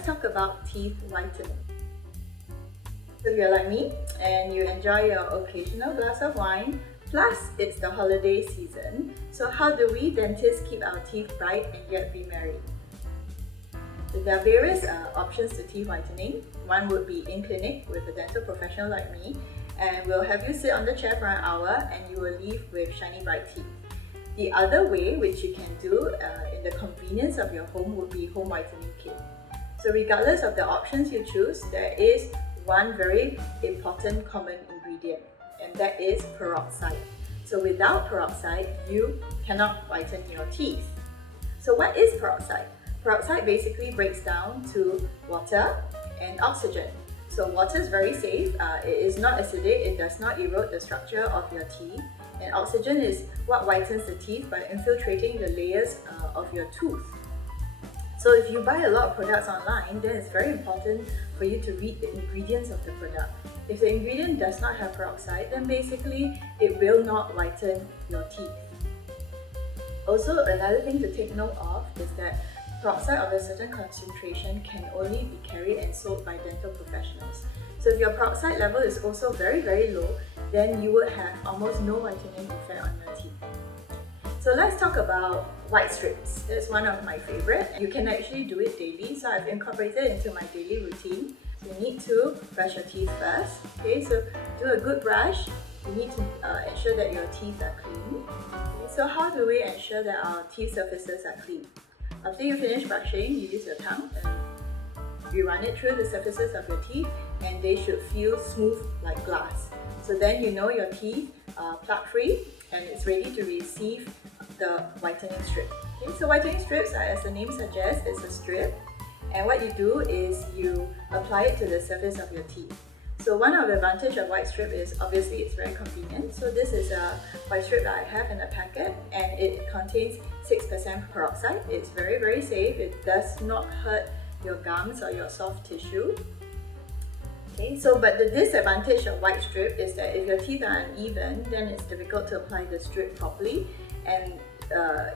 let's talk about teeth whitening. So if you're like me and you enjoy your occasional glass of wine, plus it's the holiday season, so how do we dentists keep our teeth bright and yet be merry? So there are various options to teeth whitening. One would be in clinic with a dental professional like me, and we'll have you sit on the chair for an hour and you will leave with shiny bright teeth. The other way, which you can do in the convenience of your home, would be home whitening kit. So regardless of the options you choose, there is one very important common ingredient, and that is peroxide. So without peroxide, you cannot whiten your teeth. So what is peroxide? Peroxide basically breaks down to water and oxygen. So water is very safe, it is not acidic, it does not erode the structure of your teeth, and oxygen is what whitens the teeth by infiltrating the layers of your tooth. So if you buy a lot of products online, then it's very important for you to read the ingredients of the product. If the ingredient does not have peroxide, then basically it will not whiten your teeth. Also, another thing to take note of is that peroxide of a certain concentration can only be carried and sold by dental professionals. So if your peroxide level is also very, very low, then you would have almost no whitening effect on your teeth. So let's talk about white strips. That's one of my favorite. You can actually do it daily, so I've incorporated it into my daily routine. So you need to brush your teeth first. Okay, so do a good brush. You need to ensure that your teeth are clean. Okay, so how do we ensure that our teeth surfaces are clean? After you finish brushing, you use your tongue and you run it through the surfaces of your teeth, and they should feel smooth like glass. So then you know your teeth are plaque free and it's ready to receive the whitening strip. Okay, so whitening strips are, as the name suggests, it's a strip, and what you do is you apply it to the surface of your teeth. So one of the advantages of white strip is obviously it's very convenient. So this is a white strip that I have in a packet, and it contains 6% peroxide. It's very, very safe. It does not hurt your gums or your soft tissue. Okay, so but the disadvantage of white strip is that if your teeth are uneven, then it's difficult to apply the strip properly, and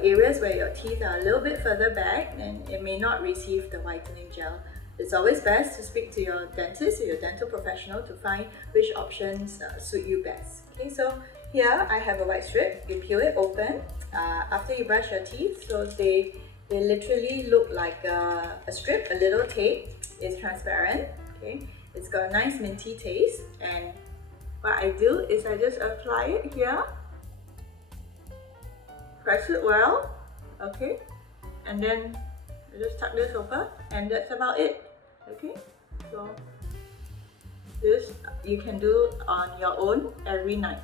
areas where your teeth are a little bit further back, then it may not receive the whitening gel. It's always best to speak to your dentist or your dental professional to find which options suit you best. Okay, so here I have a white strip. You peel it open after you brush your teeth, so they literally look like a strip, a little tape. It's transparent. Okay, it's got a nice minty taste, and what I do is I just apply it here. Press it well, okay, and then I just tuck this over, and that's about it. Okay, so this you can do on your own every night.